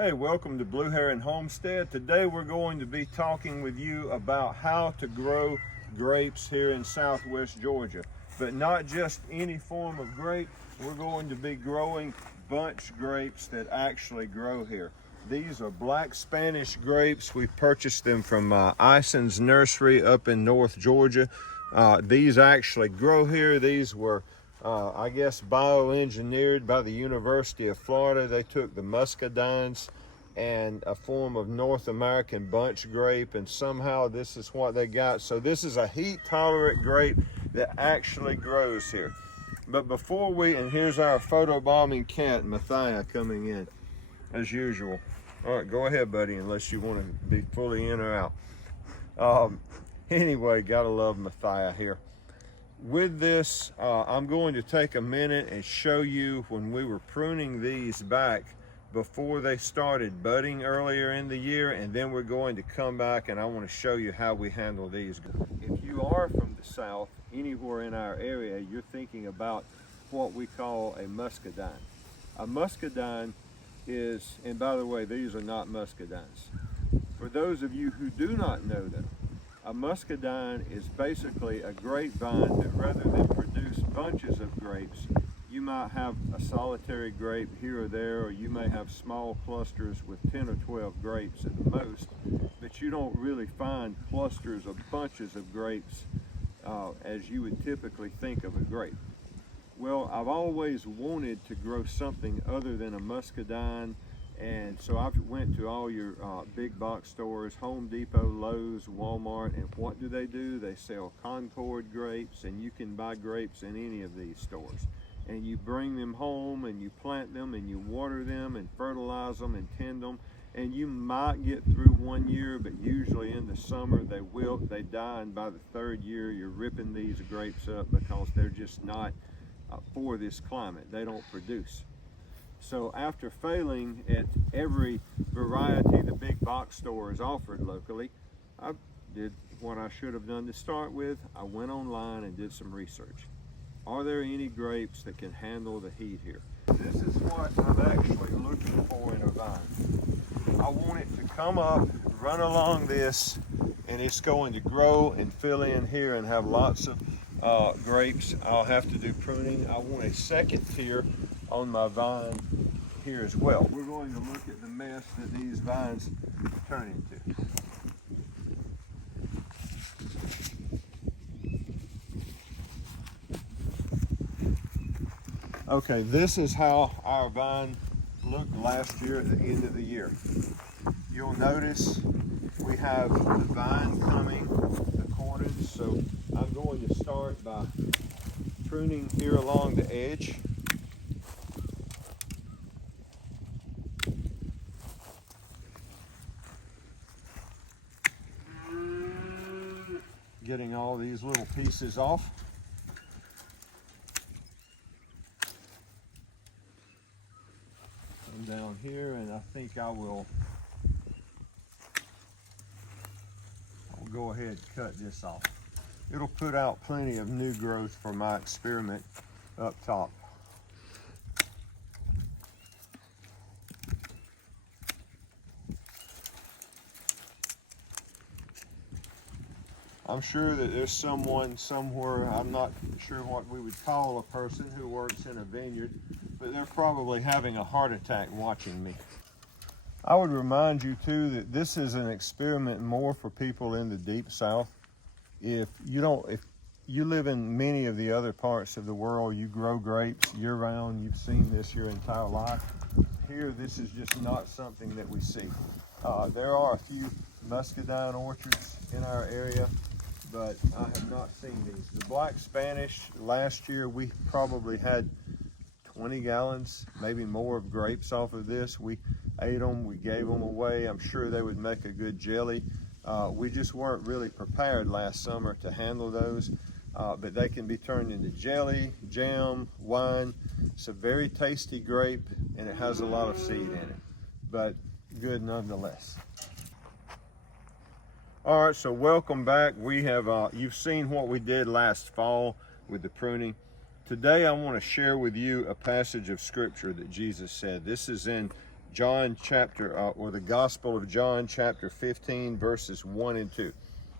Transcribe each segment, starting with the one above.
Hey, welcome to Blue Heron Homestead. Today we're going to be talking with you about how to grow grapes here in southwest Georgia. But not just any form of grape, we're going to be growing bunch grapes that actually grow here. These are black Spanish grapes. We purchased them from Ison's Nursery up in North Georgia. These actually grow here. These were I guess bioengineered by the University of Florida. They took the muscadines and a form of North American bunch grape, and somehow this is what they got. So this is a heat tolerant grape that actually grows here. But before and here's our photobombing cat, Mathia, coming in as usual. All right, go ahead, buddy, unless you want to be fully in or out. Anyway, gotta love Mathia here. With this, I'm going to take a minute and show you when we were pruning these back before they started budding earlier in the year, and then we're going to come back and I want to show you how we handle these. If you are from the south, anywhere in our area, you're thinking about what we call a muscadine. A muscadine is, and by the way, these are not muscadines. For those of you who do not know them, a muscadine is basically a grapevine that rather than produce bunches of grapes, you might have a solitary grape here or there, or you may have small clusters with 10 or 12 grapes at the most, but you don't really find clusters of bunches of grapes as you would typically think of a grape. Well, I've always wanted to grow something other than a muscadine. And so I went to all your big box stores, Home Depot, Lowe's, Walmart, and what do? They sell Concord grapes, and you can buy grapes in any of these stores. And you bring them home and you plant them and you water them and fertilize them and tend them. And you might get through 1 year, but usually in the summer they wilt, they die, and by the third year you're ripping these grapes up because they're just not for this climate. They don't produce. So after failing at every variety the big box stores offered locally, I did what I should have done to start with. I went online and did some research. Are there any grapes that can handle the heat here? This is what I'm actually looking for in a vine. I want it to come up, run along this, and it's going to grow and fill in here and have lots of grapes. I'll have to do pruning. I want a second tier on my vine here as well. We're going to look at the mess that these vines turn into. Okay, this is how our vine looked last year at the end of the year. You'll notice we have the vine coming according, so I'm going to start by pruning here along the edge. Getting all these little pieces off. Come down here, and I think I'll go ahead and cut this off. It'll put out plenty of new growth for my experiment up top. I'm sure that there's someone somewhere, I'm not sure what we would call a person who works in a vineyard, but they're probably having a heart attack watching me. I would remind you too that this is an experiment more for people in the deep south. If you live in many of the other parts of the world, you grow grapes year round, you've seen this your entire life. Here, this is just not something that we see. There are a few muscadine orchards in our area, but I have not seen these. The black Spanish, last year we probably had 20 gallons, maybe more, of grapes off of this. We ate them, we gave them away. I'm sure they would make a good jelly. We just weren't really prepared last summer to handle those, but they can be turned into jelly, jam, wine. It's a very tasty grape, and it has a lot of seed in it, but good nonetheless. All right, so welcome back. We have, you've seen what we did last fall with the pruning. Today I want to share with you a passage of scripture that Jesus said. This is in John chapter, or the Gospel of John chapter 15, verses 1 and 2.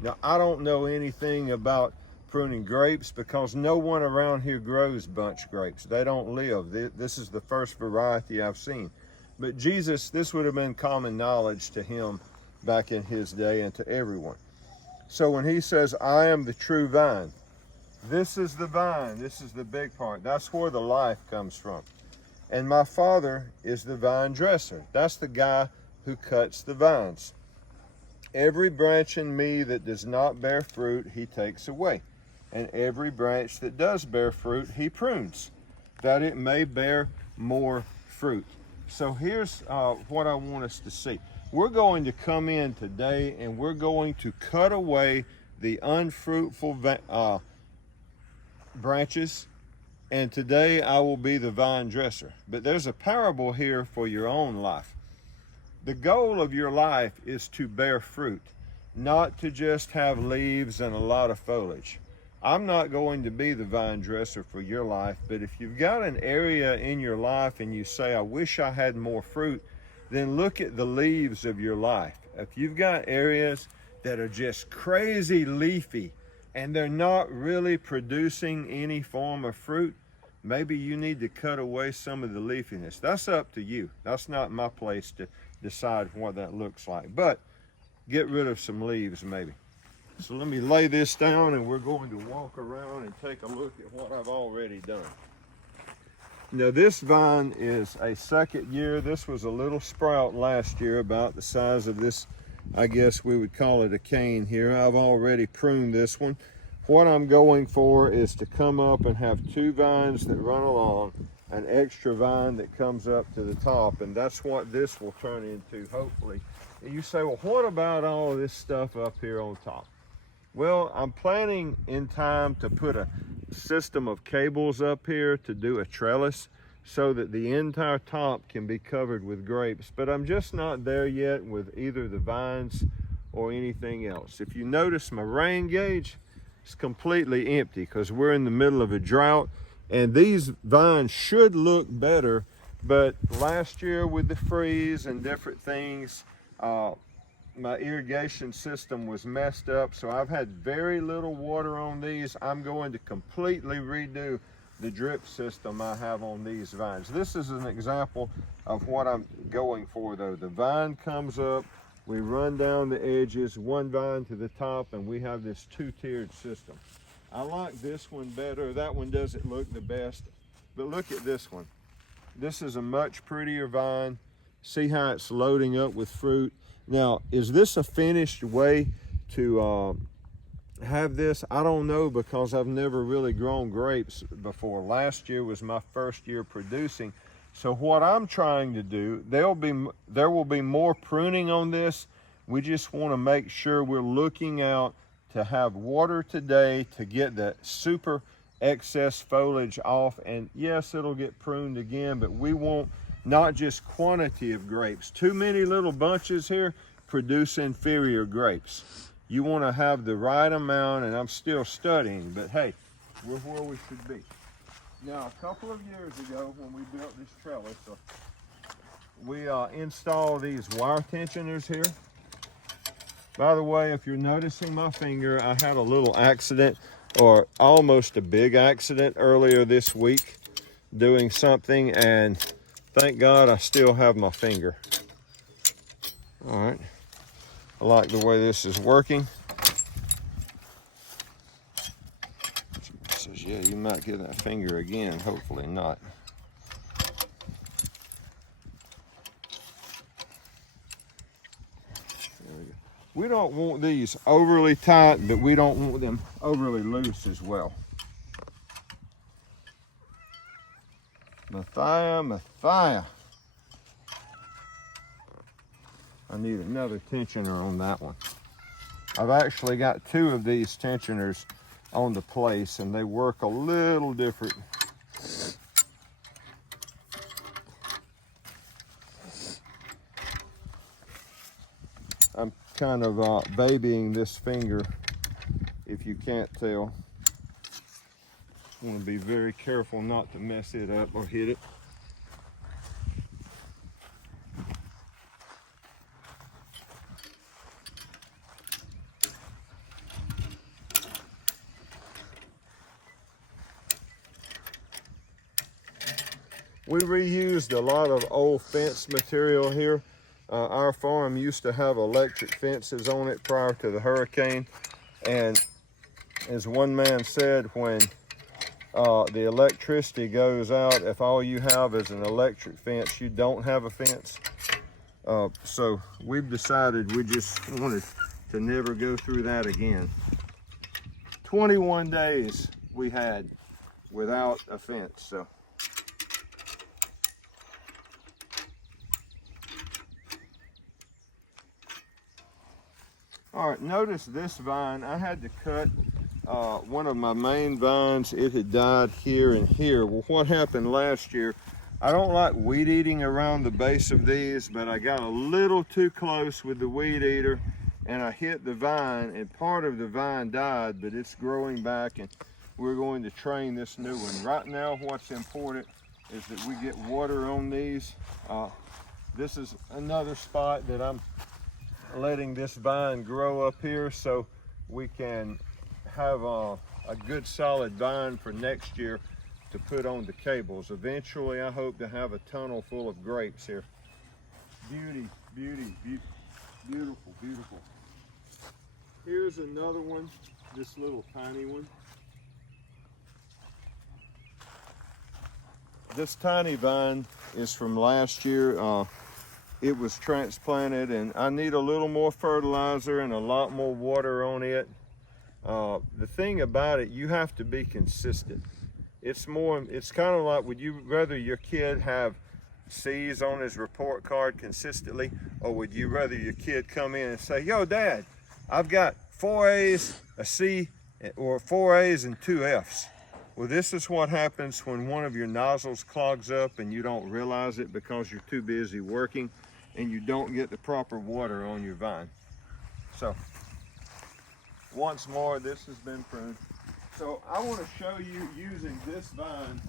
Now, I don't know anything about pruning grapes because no one around here grows bunch grapes. They don't live. This is the first variety I've seen. But Jesus, this would have been common knowledge to him back in his day and to everyone. So when he says, I am the true vine, this is the vine. This is the big part. That's where the life comes from. And my Father is the vine dresser. That's the guy who cuts the vines. Every branch in me that does not bear fruit, he takes away. And every branch that does bear fruit, he prunes, that it may bear more fruit. So here's what I want us to see. We're going to come in today and we're going to cut away the unfruitful branches. And today I will be the vine dresser. But there's a parable here for your own life. The goal of your life is to bear fruit, not to just have leaves and a lot of foliage. I'm not going to be the vine dresser for your life, but if you've got an area in your life and you say, I wish I had more fruit, then look at the leaves of your life. If you've got areas that are just crazy leafy and they're not really producing any form of fruit, maybe you need to cut away some of the leafiness. That's up to you. That's not my place to decide what that looks like. But get rid of some leaves maybe. So let me lay this down and we're going to walk around and take a look at what I've already done. Now this vine is a second year. This was a little sprout last year about the size of this, I guess we would call it a cane here. I've already pruned this one. What I'm going for is to come up and have two vines that run along, an extra vine that comes up to the top, and that's what this will turn into, hopefully. And you say, well, what about all of this stuff up here on top? Well, I'm planning in time to put a system of cables up here to do a trellis so that the entire top can be covered with grapes, but I'm just not there yet with either the vines or anything else. If you notice my rain gauge, it's completely empty because we're in the middle of a drought, and these vines should look better, but last year with the freeze and different things, my irrigation system was messed up, so I've had very little water on these. I'm going to completely redo the drip system I have on these vines. This is an example of what I'm going for though. The vine comes up, we run down the edges, one vine to the top, and we have this two-tiered system. I like this one better. That one doesn't look the best, but look at this one. This is a much prettier vine. See how it's loading up with fruit. Now, is this a finished way to have this? I don't know, because I've never really grown grapes before. Last year was my first year producing. So what I'm trying to do, there will be more pruning on this. We just want to make sure we're looking out to have water today to get that super excess foliage off. And yes, it'll get pruned again, but we want not just quantity of grapes. Too many little bunches here produce inferior grapes. You want to have the right amount, and I'm still studying, but hey, we're where we should be. Now, a couple of years ago when we built this trellis, we installed these wire tensioners here. By the way, if you're noticing my finger, I had a little accident, or almost a big accident earlier this week doing something, and thank God I still have my finger. All right, I like the way this is working. Says, yeah, you might get that finger again, hopefully not. There we go. We don't want these overly tight, but we don't want them overly loose as well. Mathia. I need another tensioner on that one. I've actually got two of these tensioners on the place, and they work a little different. I'm kind of babying this finger, if you can't tell. I want to be very careful not to mess it up or hit it. We reused a lot of old fence material here. Our farm used to have electric fences on it prior to the hurricane. And as one man said, when the electricity goes out, if all you have is an electric fence, you don't have a fence. So we've decided we just wanted to never go through that again. 21 days we had without a fence. So all right, notice this vine. I had to cut one of my main vines. It had died here and here. Well, what happened last year, I don't like weed eating around the base of these, but I got a little too close with the weed eater and I hit the vine, and part of the vine died, but it's growing back, and we're going to train this new one. Right now, what's important is that we get water on these. This is another spot that I'm letting this vine grow up here so we can have a good solid vine for next year to put on the cables. Eventually, I hope to have a tunnel full of grapes here. Beauty, beauty, beauty, beautiful, beautiful. Here's another one, this little tiny one. This tiny vine is from last year. It was transplanted, and I need a little more fertilizer and a lot more water on it. The thing about it, you have to be consistent. It's kind of like, would you rather your kid have C's on his report card consistently, or would you rather your kid come in and say, yo, Dad, I've got 4 A's, a C, or 4 A's and 2 F's. Well, this is what happens when one of your nozzles clogs up and you don't realize it because you're too busy working and you don't get the proper water on your vine. So, once more, this has been pruned. So I want to show you, using this vine,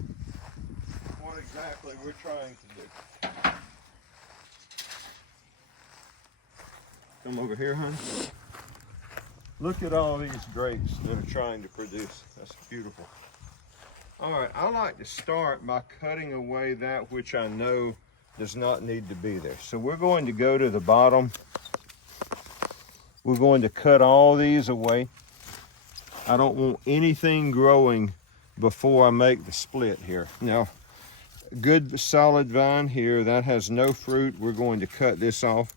what exactly we're trying to do. Come over here, hon. Look at all these grapes that are trying to produce. That's beautiful. All right, I like to start by cutting away that which I know does not need to be there. So we're going to go to the bottom. We're going to cut all these away. I don't want anything growing before I make the split here. Now, good solid vine here, that has no fruit. We're going to cut this off.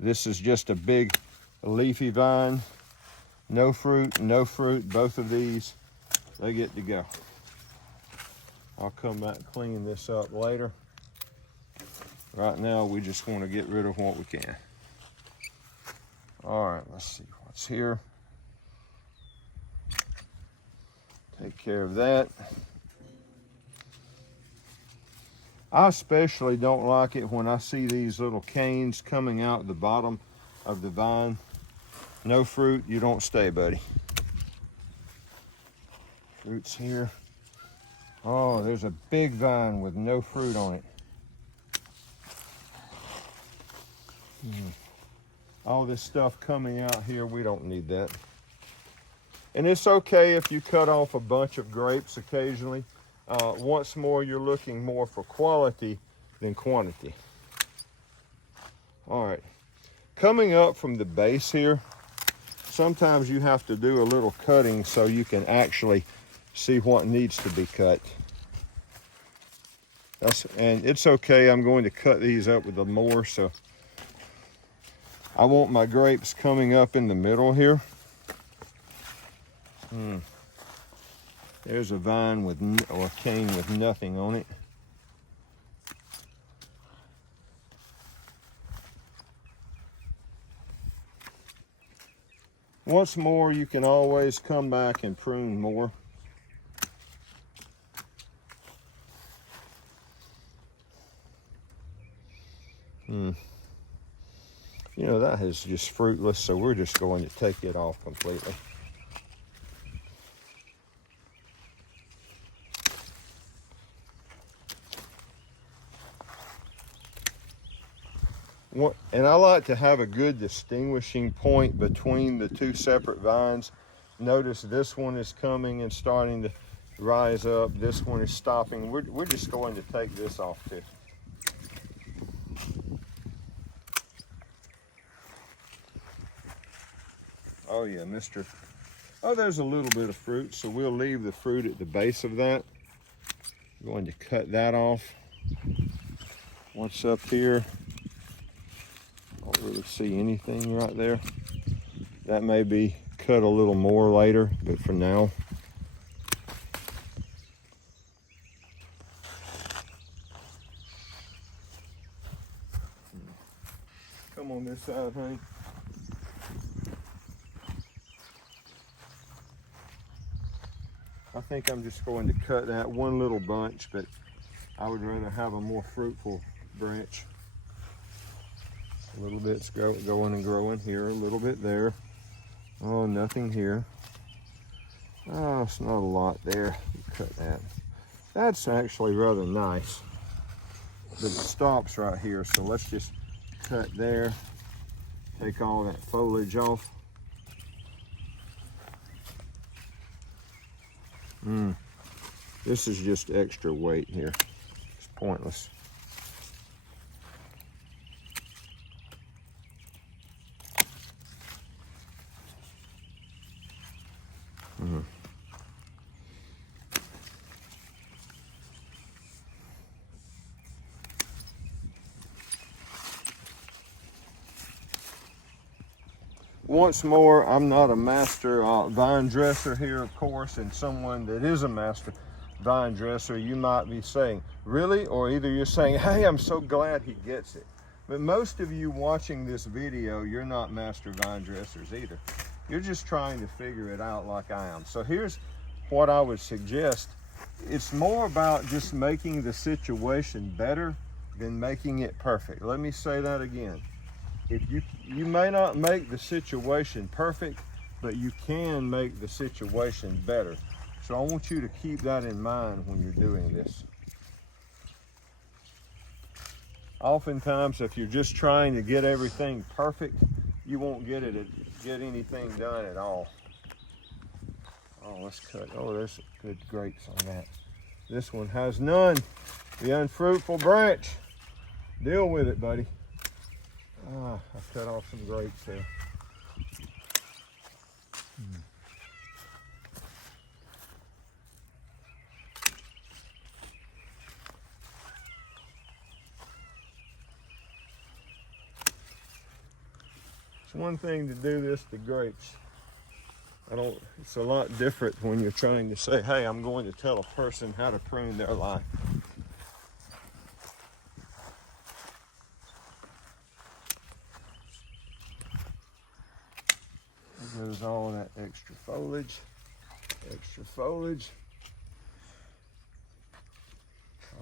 This is just a big leafy vine. No fruit, no fruit. Both of these, they get to go. I'll come back and clean this up later. Right now, we just want to get rid of what we can. All right, let's see what's here. Take care of that. I especially don't like it when I see these little canes coming out the bottom of the vine. No fruit, you don't stay, buddy. Fruit's here. Oh, there's a big vine with no fruit on it. All this stuff coming out here, we don't need that. And it's okay if you cut off a bunch of grapes occasionally. Once more, you're looking more for quality than quantity. All right, coming up from the base here, sometimes you have to do a little cutting so you can actually see what needs to be cut. And it's okay, I'm going to cut these up with a mower, so I want my grapes coming up in the middle here. There's a vine with, or a cane with nothing on it. Once more, you can always come back and prune more. You know, that is just fruitless, so we're just going to take it off completely. And I like to have a good distinguishing point between the two separate vines. Notice this one is coming and starting to rise up. This one is stopping. We're just going to take this off too. Oh yeah, Mr. Oh, there's a little bit of fruit, so we'll leave the fruit at the base of that. I'm going to cut that off. What's up here? I don't really see anything right there. That may be cut a little more later, but for now. Come on this side, honey. I think I'm just going to cut that one little bunch, but I would rather have a more fruitful branch. A little bit's going and growing here, a little bit there. Oh, nothing here. Oh, it's not a lot there. Cut that. That's actually rather nice, but it stops right here. So let's just cut there, take all that foliage off. This is just extra weight here. It's pointless. Once more, I'm not a master vine dresser here, of course, and someone that is a master vine dresser, you might be saying, really? Or either you're saying, hey, I'm so glad he gets it. But most of you watching this video, you're not master vine dressers either. You're just trying to figure it out like I am. So here's what I would suggest. It's more about just making the situation better than making it perfect. Let me say that again. If you may not make the situation perfect, but you can make the situation better. So I want you to keep that in mind when you're doing this. Oftentimes, if you're just trying to get everything perfect, you won't get anything done at all. Oh, let's cut. Oh, there's good grapes on that. This one has none. The unfruitful branch. Deal with it, buddy. Ah, I cut off some grapes there. It's one thing to do this to grapes. It's a lot different when you're trying to say, hey, I'm going to tell a person how to prune their life. There goes all of that extra foliage.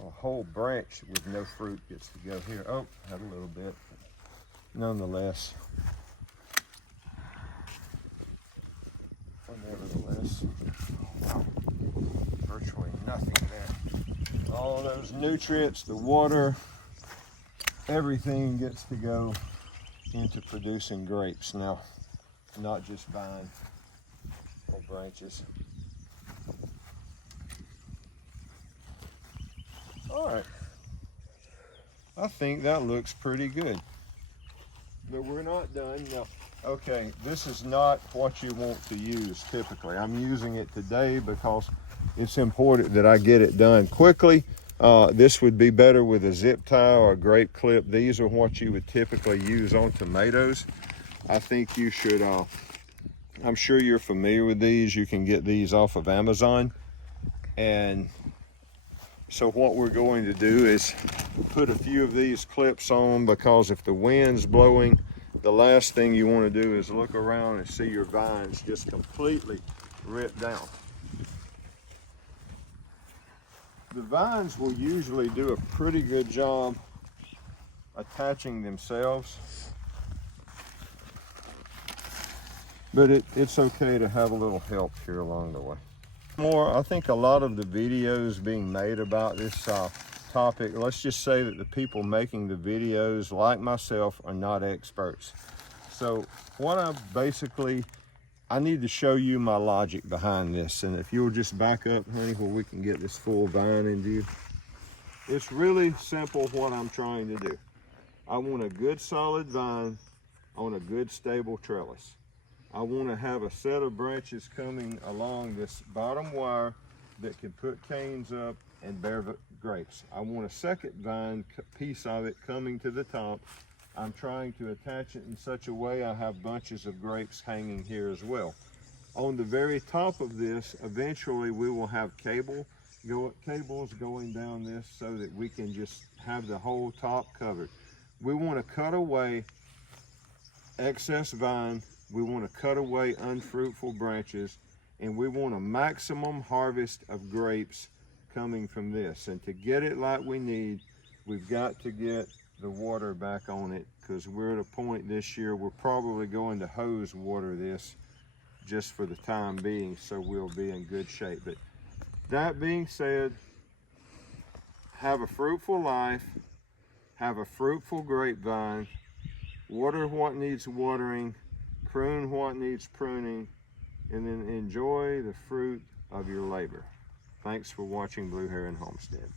Oh, a whole branch with no fruit gets to go here. Oh, had a little bit, but nonetheless. Nevertheless, wow, virtually nothing there. All those nutrients, the water, everything gets to go into producing grapes now, not just vine or branches. All right, I think that looks pretty good, but we're not done. No. Okay, this is not what you want to use typically. I'm using it today because it's important that I get it done quickly. This would be better with a zip tie or a grape clip. These are what you would typically use on tomatoes. I think you should, I'm sure you're familiar with these. You can get these off of Amazon. And so what we're going to do is put a few of these clips on, because if the wind's blowing, the last thing you want to do is look around and see your vines just completely ripped down. The vines will usually do a pretty good job attaching themselves, but it's okay to have a little help here along the way. I think a lot of the videos being made about this topic, let's just say that the people making the videos, like myself, are not experts. So what I basically I need to show you my logic behind this. And if you'll just back up, honey, where we can get this full vine in view. It's really simple what I'm trying to do. I want a good solid vine on a good stable trellis. I want to have a set of branches coming along this bottom wire that can put canes up and bear grapes. I want a second vine piece of it coming to the top. I'm trying to attach it in such a way I have bunches of grapes hanging here as well. On the very top of this, eventually we will have cables going down this so that we can just have the whole top covered. We want to cut away excess vine, we want to cut away unfruitful branches, and we want a maximum harvest of grapes coming from this. And to get it like we need, we've got to get the water back on it, because we're at a point this year we're probably going to hose water this just for the time being, so we'll be in good shape. But that being said, have a fruitful life, have a fruitful grapevine, water what needs watering, prune what needs pruning, and then enjoy the fruit of your labor. Thanks for watching Blue Heron Homestead.